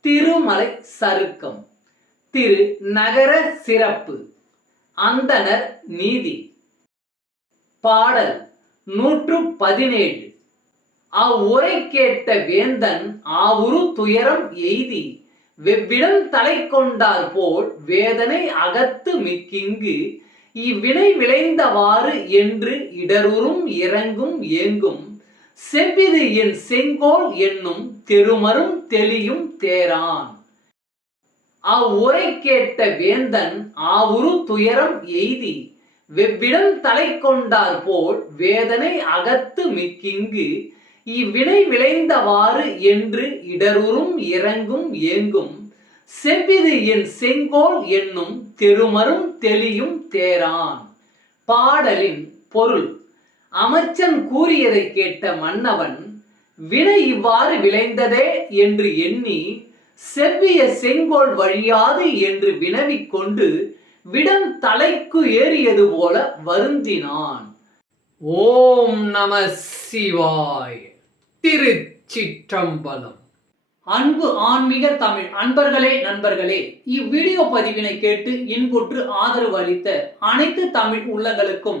திருமலை சருக்கம். திரு நகர சிறப்பு. அந்தனர் நீதி. பாடல் நூற்று பதினேழு. அவ்வுரை கேட்ட வேந்தன் ஆவுரு துயரம் எய்தி வெவ்விடம் தலை கொண்டார் போல் வேதனை அகத்து மிக்கிங்கு இவ்வினை விளைந்தவாறு என்று இடருறும் இறங்கும் ஏங்கும். செவ்விது என் செங்கோல் என்னும் தெருமரும் தெளியும் தேரான். அவ்வுரை கேட்ட வேந்தன் ஆவுரு துயரம் எய்தி வெவ்விடம் தலை கொண்டார் போல் வேதனை அகத்து மிக்கிங்கு இவ்வினை விளைந்தவாறு என்று இடருறும் இறங்கும் ஏங்கும். செவ்விது என் செங்கோல் என்னும் தெருமரும் தெளியும் தேரான். பாடலின் பொருள். அமைச்சன் கூறியதை கேட்ட மன்னவன் வினை இவ்வாறு விளைந்ததே? என்று எண்ணி செவ்விய செங்கோல் வழியாது? என்று வினவிக் கொண்டு விடம் தலைக்கு ஏறியது போல வருந்தினான். ஓம் நம சிவாய் திருச்சிற்றம்பலம். அன்பு ஆன்மீக தமிழ் அன்பர்களே நண்பர்களே இவ்வீடியோ பதிவினை கேட்டு இன்புற்று ஆதரவு அளித்த அனைத்து தமிழ் உள்ளங்களுக்கும்